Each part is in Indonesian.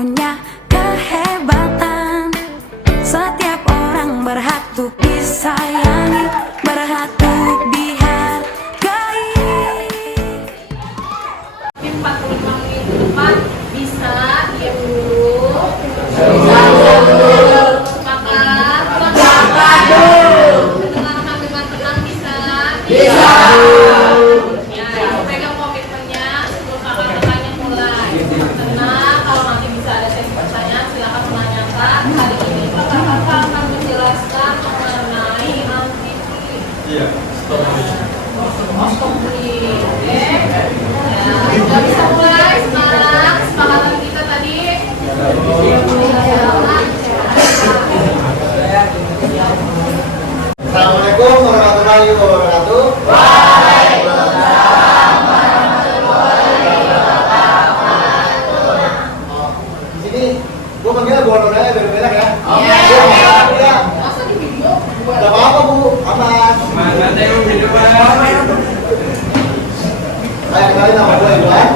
punya kehebatan. Setiap orang berhak untuk disayangi, berhak untuk dihargai. 45 menit ke depan bisa diam dulu. Makan dulu. Mendengarkan dengan tenang bisa. Ya, ibu pegang komitmennya sebelum kakak-kakaknya mulai. Tenang, kalau nanti bisa ada sesi pertanyaan silakan menanyakan. Kali ini kakak-kakak akan menjelaskan mengenai antiti. Iya, stop. Stop beli, oke? Ya, sudah bisa mulai sekarang kesepakatan kita tadi. Assalamualaikum warahmatullahi wabarakatuh. Di sini gua panggil Bu Nona berak ya. Iya. Masa di video? Enggak apa-apa Bu, aman. Mana ada yang hidup Saya kenalin nama gua Iwan.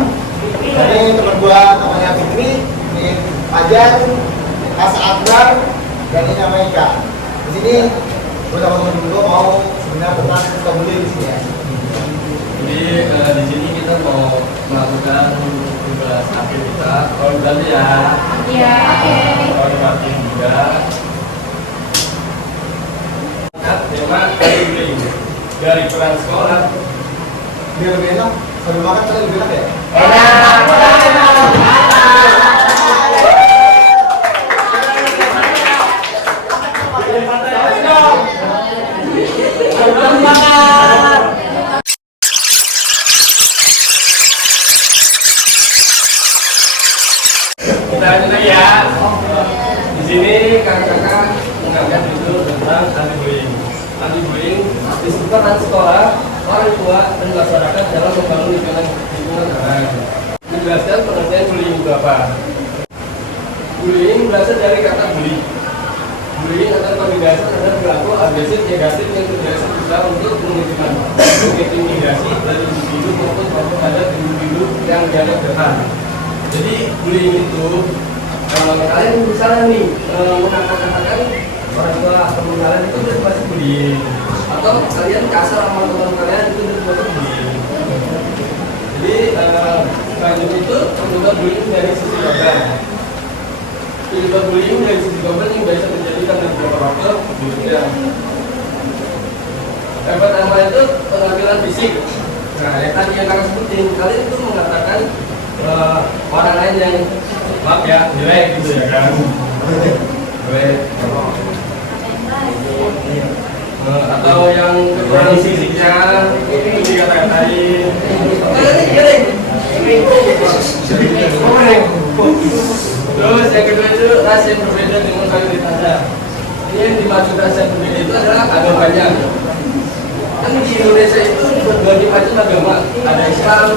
Ini teman gua namanya Fikri, ini Fajar, Mas Akbar, dan ini nama Ika. Di sini gua sama temen gua mau seminar tentang kebuli di sini ya. Jadi di sini kita mau melakukan tugas akhir kita. Kalau berarti ya. Iya. Kalau dimatiin juga. Nah, tema bullying dari peran sekolah. Biar lebih enak, sambil makan kalian lebih enak ya? Kita lanjut lagi ya. Di sini kakak-kakak mengangkat itu tentang anti-bullying. Anti-bullying disebutkan peran sekolah, orang tua, dan masyarakat dalam membangun lingkungan anak. Menjelaskan pengertian bullying itu apa. Bullying berasal dari kata bully. Bullying adalah pembedaan terhadap perilaku agresif negatif yang terbiasa berusaha untuk mengintimidasi dari individu maupun kelompok terhadap individu yang dianggap rendah. Jadi bullying itu kalian misalnya nih mengatakan orang tua teman kalian itu udah masih bullying, atau kalian kasar sama teman kalian itu udah masuk bullying. Jadi selanjutnya itu penyebab bullying dari sisi korban. Penyebab bullying dari sisi korban yang biasa terjadi karena beberapa faktor berikutnya. Yang pertama itu penampilan fisik. Nah, yang tadi yang kakak sebutin, kalian itu mengatakan orang lain yang maaf ya jelek gitu ya kan, jelek atau yang kekurangan fisiknya itu dikata-katain. Terus yang kedua itu ras yang berbeda dengan mayoritas Anda. Ini yang dimaksud ras yang berbeda itu adalah agamanya. Kan di Indonesia itu berbagai macam agama, ada Islam,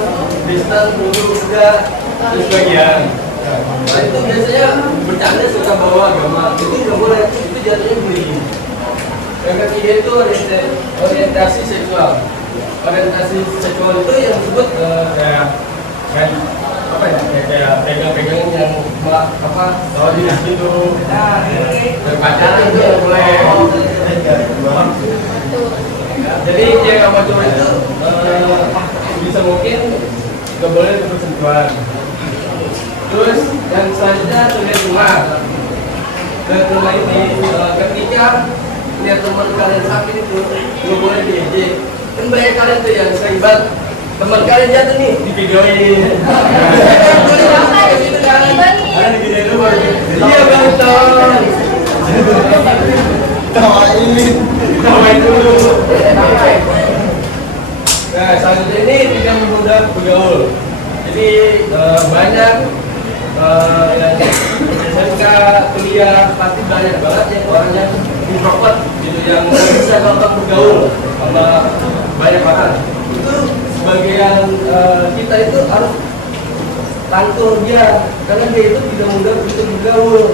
Kristen, Hindu, Buddha, dan sebagainya. Nah itu biasanya bercanda suka bawa agama, itu nggak boleh, itu jatuhnya bullying. Yang ketiga itu orientasi seksual. Orientasi seksual itu yang disebut kayak apa ya, kayak pegang-pegangan yang apa kalau di situ berpacaran itu nggak boleh. Jadi cewek sama cowok itu bisa mungkin nggak boleh bersentuhan. Terus yang selanjutnya terlihat rumah. Dan rumah ini ketika lihat teman kalian sakit itu nggak boleh diejek. Kan banyak kalian tuh yang sering banget teman kalian jatuh nih di videoin. Ada di video lu baru. Iya bang Tom. Tawain dulu. Nah selanjutnya ini tidak mudah bergaul. Jadi banyak yang SMK kuliah pasti banyak banget yang orangnya introvert gitu yang bisa gampang bergaul sama banyak orang. Itu sebagian kita itu harus tangkul dia karena dia itu tidak mudah untuk bergaul.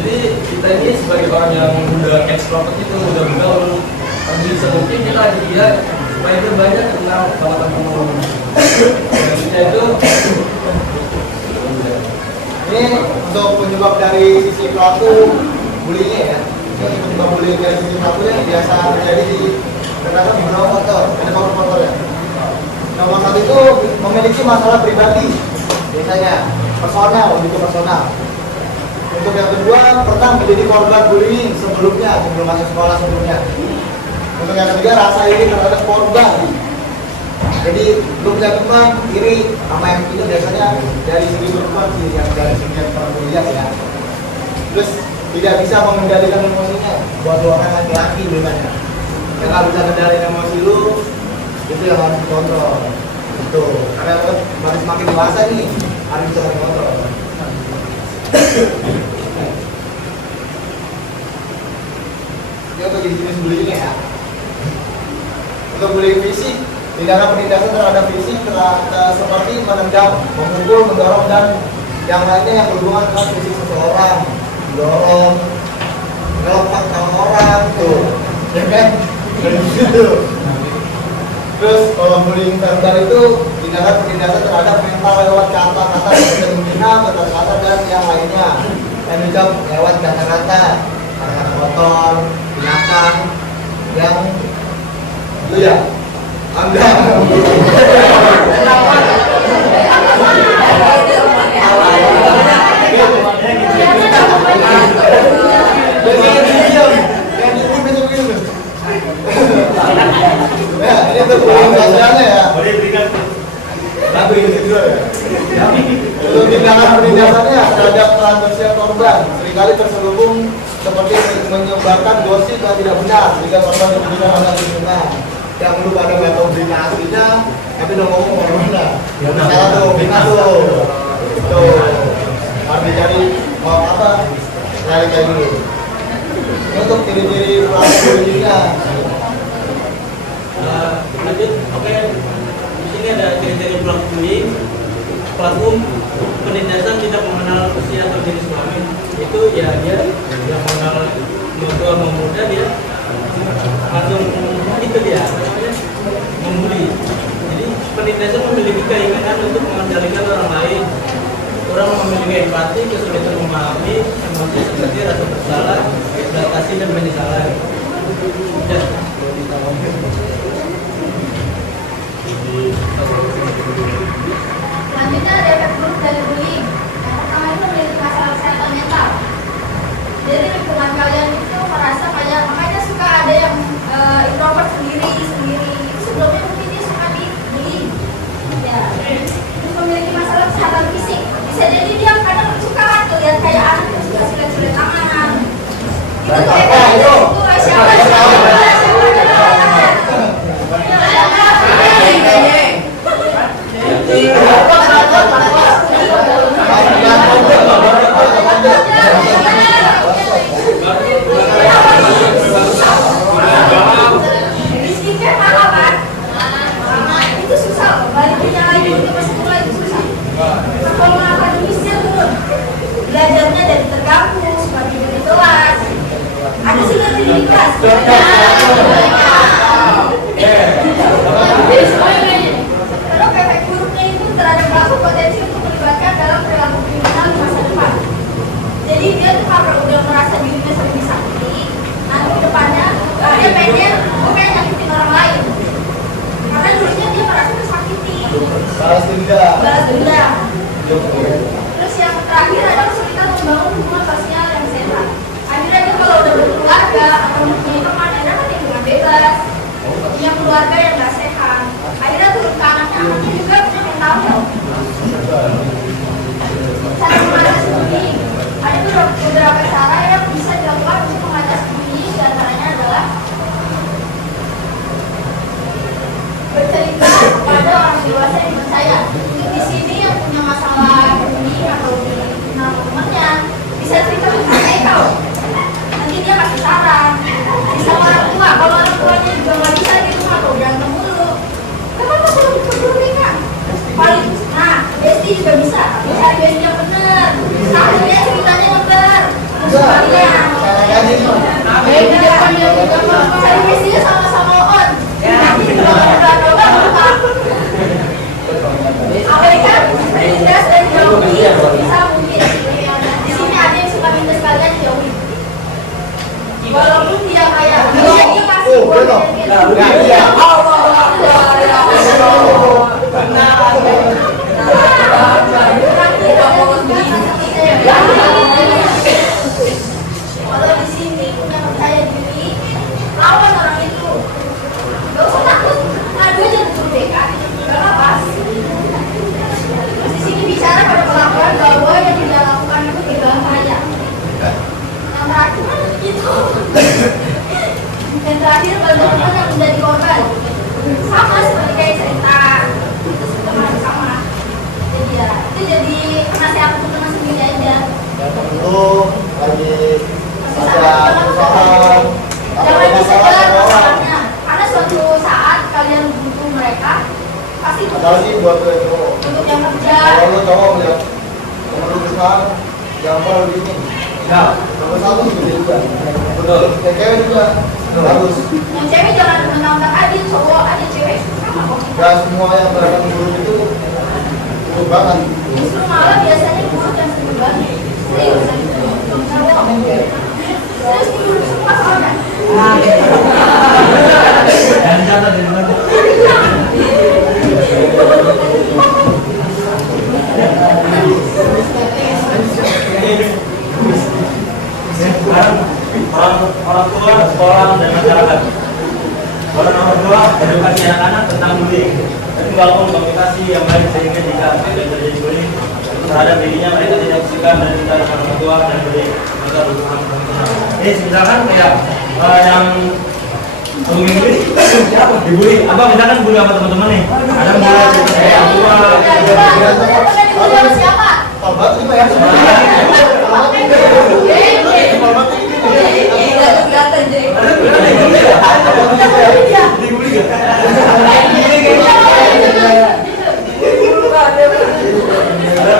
Jadi kita ini sebagai orang yang mudah extrovert itu mudah bergaul, bisa mungkin kita ajak dia supaya dia banyak kenal sama teman-teman. Selanjutnya itu Ini untuk penyebab dari sisi pelaku bullyingnya ya. Penyebab bullying dari sisi pelakunya biasa terjadi di terkadang di beberapa faktor, ada beberapa faktor ya. Nomor satu itu memiliki masalah pribadi, biasanya personal, lebih ke personal. Untuk yang kedua, pernah menjadi korban bullying sebelumnya, sebelum masuk sekolah sebelumnya. Untuk yang ketiga, rasa iri terhadap korban. Jadi belum punya teman, iri sama yang itu biasanya dari segi perempuan sih, yang dari segi yang perempuan ya. Terus tidak bisa mengendalikan emosinya, buat orang laki-laki biasanya. Yang nggak bisa kendalikan emosi lu, itu yang harus dikontrol. Itu karena harus semakin dewasa nih, harus bisa dikontrol. Ini untuk jenis bullying ya. Untuk bullying fisik, tindakan penindasan terhadap fisik seperti menendang, memukul, mendorong dan yang lainnya yang berhubungan dengan fisik seseorang, dorong, ngelopak sama orang tuh, ya kan? Gitu. Terus kalau bullying verbal itu tindakan penindasan terhadap mental lewat kata-kata seperti menghina, kata-kata dan yang lainnya. Dan juga lewat kata-kata kotor, binatang, yang itu ya. Anda. Ya, ini untuk bullying sosialnya ya. Boleh berikan. Tapi ini juga ya. Untuk tindakan penindasannya terhadap peran sosial korban seringkali terselubung seperti menyebarkan gosip yang tidak benar sehingga korban diberikan anak lingkungan. Yang dulu pada nggak tahu berita aslinya, tapi udah ngomong mana? Salah tuh, berita tuh. Tuh, harus dicari apa? Cari kayak dulu. Untuk ciri-ciri pelaku bullyingnya. Lanjut, oke. Di sini ada ciri-ciri pelaku bullying. Pelaku penindasan tidak mengenal usia atau jenis kelamin. Itu ya dia yang mengenal tua muda dia langsung itu dia membuli. Jadi penindasan memiliki keinginan untuk mengendalikan orang lain. Orang memiliki empati, kesulitan memahami emosi seperti rasa bersalah, ekspektasi dan penyesalan. Dan selanjutnya ada efek buruk dari bullying. Yang pertama itu memiliki masalah kesehatan mental. Jadi lingkungan kalian itu merasa kayak makanya suka ada yang introvert sendiri. Itu sebelumnya mungkin dia suka dibully. Ya. Terus memiliki masalah kesehatan fisik. Bisa jadi dia kadang suka kan lihat kayak anak yang suka silet-silet tangan. Itu tuh efek itu siapa? Bisiknya mahal kan? Itu susah, baliknya lagi untuk masuk sekolah itu susah. Performa akademisnya turun, belajarnya jadi terganggu, semakin dari kelas. Ada sih yang di kelas. Kalau efek buruknya itu terhadap pelaku potensi untuk melibatkan dalam perilaku kriminal di masa depan. Jadi dia tuh kalau udah merasa dirinya sering disakiti, nanti ke depannya dia pengen nyakitin orang lain. Karena dulunya dia merasa tersakiti. Balas dendam. Balas dendam. Terus yang terakhir ada kesulitan membangun hubungan sosial yang sehat. Akhirnya dia kalau udah berkeluarga atau punya teman, ada kan lingkungan bebas, punya keluarga yang nggak sehat. Akhirnya turun ke anaknya juga punya mental health. Cara mengatasi bullying, ada beberapa cara yang bisa dilakukan untuk mengatasi bullying. Di antaranya adalah bercerita kepada orang dewasa yang dipercaya. Di sini yang punya masalah bullying atau nama temannya bisa cerita ke kau. Nanti dia kasih saran. Bisa orang tua, kalau orang tuanya juga nggak bisa di rumah atau berantem mulu. Kenapa kalau bullying kan? Paling, nah, Besti juga bisa. Cari Besti yang benar. Akhirnya ceritanya benar. Sekalian. Cari Bestinya sama-sama on. Nanti kalau berdoa lupa. Awalnya kan, Lindas dan Jogi bisa mungkin. boleh toh? Nah, iya. Kalau di sini punya percaya diri, lawan orang itu. Gak usah takut, ngadu aja ke guru BK. Gak apa. Terus di sini bicara pada pelakuan bahwa yang dia lakukan itu berbahaya. Yang terakhir itu. Yang terakhir teman-teman yang menjadi korban. Sama seperti kayak cerita itu sama. Jadi ya, itu jadi nasihat untuk teman sendiri aja. Yang tentu lagi ada usaha Jangan disegar masalahnya, karena suatu saat kalian butuh mereka, pasti kalau sih buat itu untuk yang kerja. kalau lo cowok melihat temen lu besar jangan lupa lu ini Ya, nomor satu juga juga betul. yang cewek juga harus Yang cewek jangan menantang aja, cowok aja cewek sama kok. gak semua yang berangkat buruk itu buruk banget. Justru malah biasanya buruk yang sering banget. Serius itu, cowok. Terus buruk semua soalnya. Dan catat di mana? Orang tua, sekolah, dan masyarakat. Orang nomor 2, edukasi anak-anak tentang bullying. Tapi walaupun komunikasi yang baik sehingga jika ada terjadi bullying terhadap dirinya, mereka tidak segan dan minta dengan orang tua dan bullying. Mereka berusaha profesional. Ini misalkan kayak yang bullying siapa? Dibully. Apa misalkan bully sama teman-teman nih? Ada bully kayak tua. Siapa? Tobat itu ya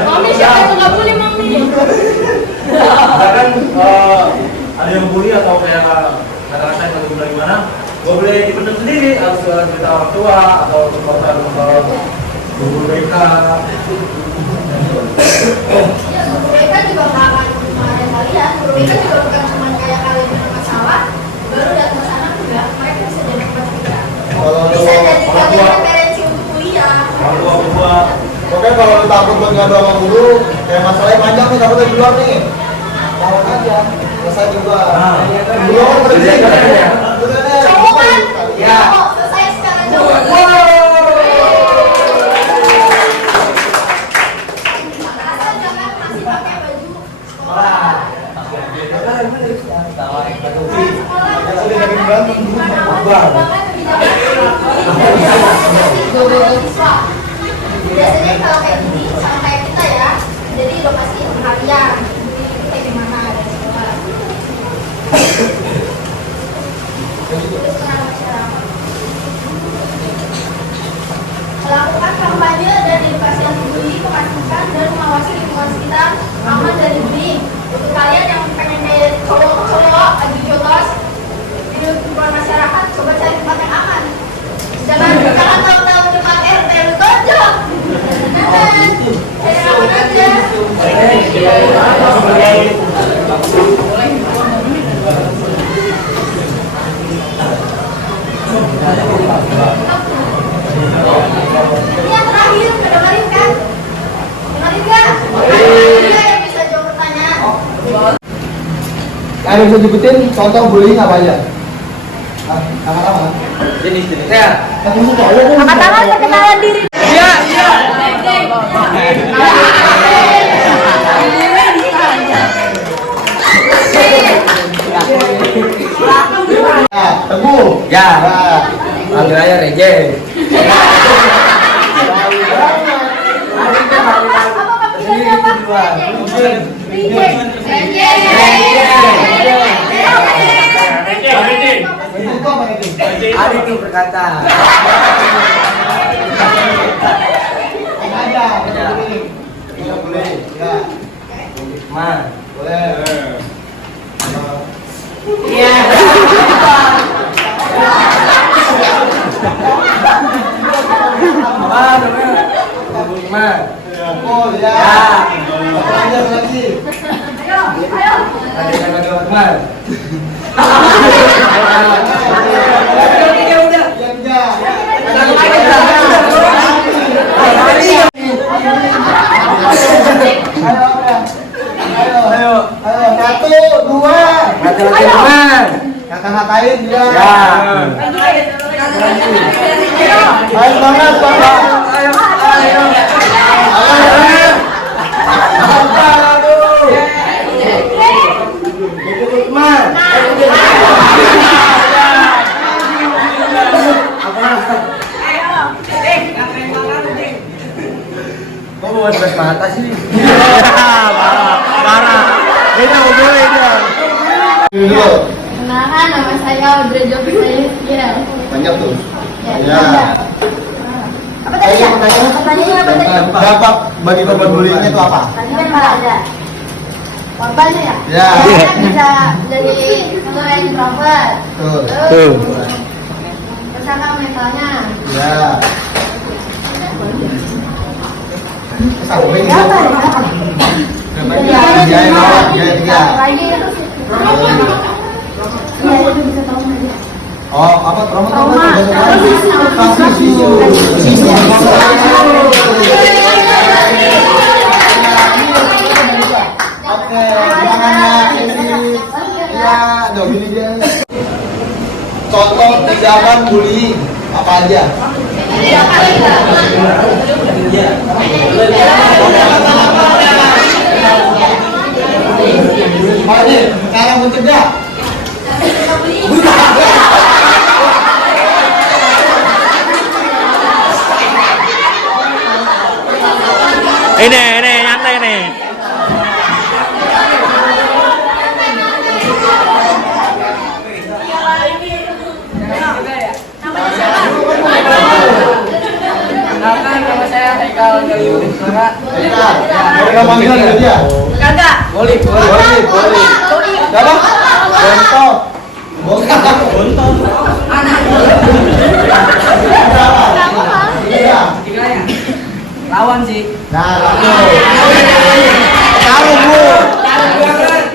Mami siapa yang nggak boleh mami? Misalkan ada yang bully atau kayak kata-kata yang lagi dari mana? Gue boleh dipendam sendiri, harus cerita orang tua atau supporter guru BK. Ya, guru BK juga nggak akan mengajar kalian. Guru BK juga bukan cuma kayak kalian punya masalah, baru datang ke sana juga mereka bisa jadi tempat kita. Bisa jadi kalian referensi untuk kuliah. Orang tua. pokoknya kalau lu takut buat ngadu sama guru kayak masalahnya panjang nih takutnya di luar nih lawan aja selesai juga guru kan berarti Cowok kan? ya Cowok, selesai secara cowok. Asal jangan masih pakai baju sekolah. Biasanya kalau kayak gini sama kayak kita ya, jadi lo kasih perhatian ini kayak gimana ada di sekolah. Terus kenapa masyarakat? Melakukan kampanye dan edukasi anti bullying, memastikan dan mengawasi lingkungan sekitar aman dari bullying. Untuk kalian yang pengen kayak cowok-cowok adu jotos di lingkungan masyarakat, coba cari tempat yang aman. Jangan tahu-tahu depan RT lu tonjok. Cari yang aman aja. Ini yang terakhir, dengerin kan? Dengerin kan? Ada yang bisa jawab pertanyaan. yang bisa nyebutin contoh bullying apa aja angkat tangan Jenis-jenis ya. Angkat tangan, perkenalan diri. Teguh Ya. Panggil aja Reje. Adik tuh berkata. aja kita boleh ya Ma. boleh Iya. Ma, namanya. Ma. oh ya apa lagi Ayo. Ada yang ada Ma. teman. Kakak-kakain dia. Ya. Ayo semangat, Bapak. Ayo. Kok buat belas mata sih? Parah. Beda boleh dia. Dulu. Kenalkan, nama saya Audrey Jovisalia. Banyak tuh. Ya. Apa tadi ya? Pertanyaannya apa tadi? Dampak bagi korban bullyingnya itu apa? Tadi kan nggak ada. Korbannya ya? Ya. Kan bisa jadi orang yang introvert. Tuh. Terus tersangka mentalnya. Ya. Sampai Berapa? tiga. Lagi. Iya, itu bisa tahu aja. Oh, apa trauma? Oke, jangan ya, dong gini aja. Contoh tindakan bullying apa aja? Cara mencegah. Ini nyantai nih. Nama saya Haikal Gayung. Mereka manggil dia. Kagak. Boleh. Siapa? Bontot. Bontot. Iya. Lawan sih. Nah, tahu Bu.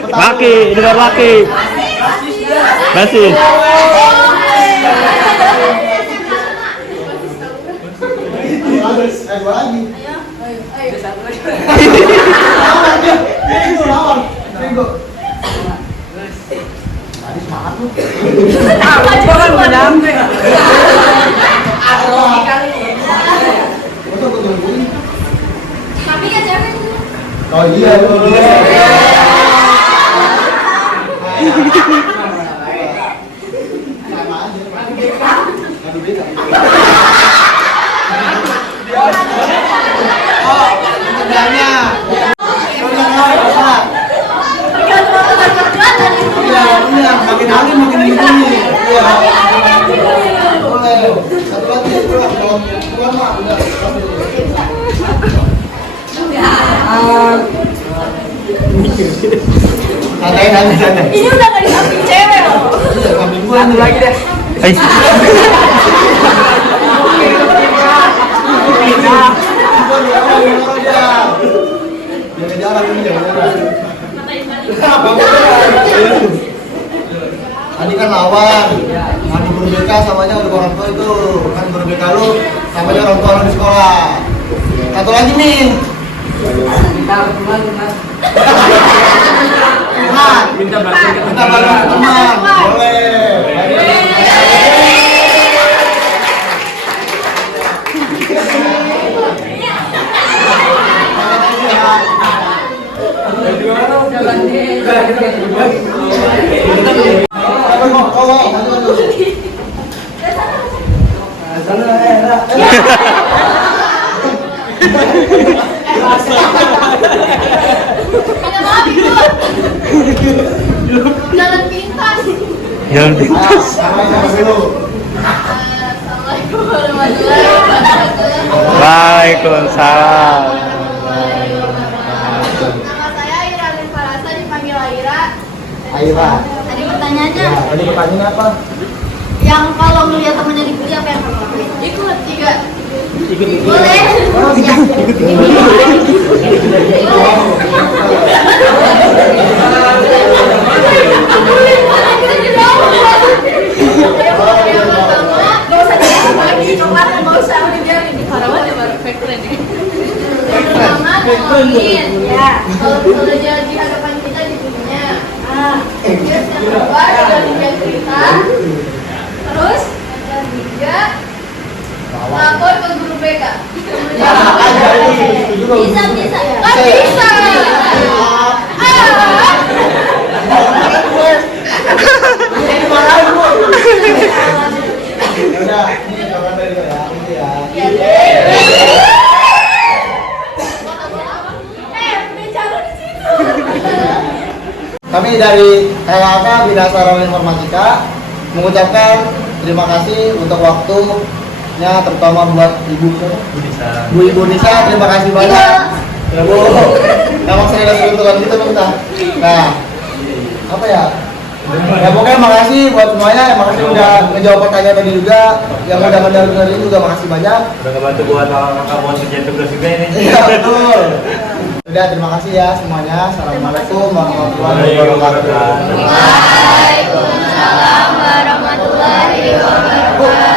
Laki, dengar laki. Masih. Dua lagi. Minggu. Tadi semangat lu. Jangan menyampe. Betul betul. Tapi kan jangan. Oh iya. Sama aja. Aduh beda. Oh, sebenarnya. Iya, makin angin makin dingin. Iya. Boleh. Satu lagi, keluar Mak. Santai. Ini udah nggak di samping cewek loh. Iya, samping gua satu lagi deh. Tadi kan lawan, mandi guru BK samanya udah orang tua itu kan guru BK lu samanya orang tua lu di sekolah. Satu lagi nih. Minta bantuan ke teman. Boleh. Jalan pintas. Jalan pintas. Assalamualaikum warahmatullahi wabarakatuh. Waalaikumsalam. Nama saya Ira Farasa, dipanggil Aira. Aira. Tadi pertanyaannya, Tadi pertanyaan apa? yang kalau melihat temannya dibully apa yang kamu lakuin? Ikut tiga. Boleh. Kalau dia di hadapan kita dibunuhnya. Terus yang kedua sudah tinggal cerita. Terus yang ketiga lapor ke guru BK. Bisa bisa kan bisa. Udah, ini kawan dari ya. Ini ya. Bicara di situ. Kami dari LHK Bina Sarana Informatika mengucapkan terima kasih untuk waktunya, terutama buat Ibu Nisa, terima kasih banyak. Ya Bu, emang sering ada seruntukan gitu kita. Nah, apa ya? Ya pokoknya makasih buat semuanya, makasih udah ngejawab pertanyaan tadi juga, yang udah mendengarin juga makasih banyak. Udah ngebantu buat kakak buat kerjaan tugas juga ini. Iya betul. Udah, terima kasih ya semuanya. Assalamualaikum warahmatullahi wabarakatuh. Waalaikumsalam warahmatullahi wabarakatuh.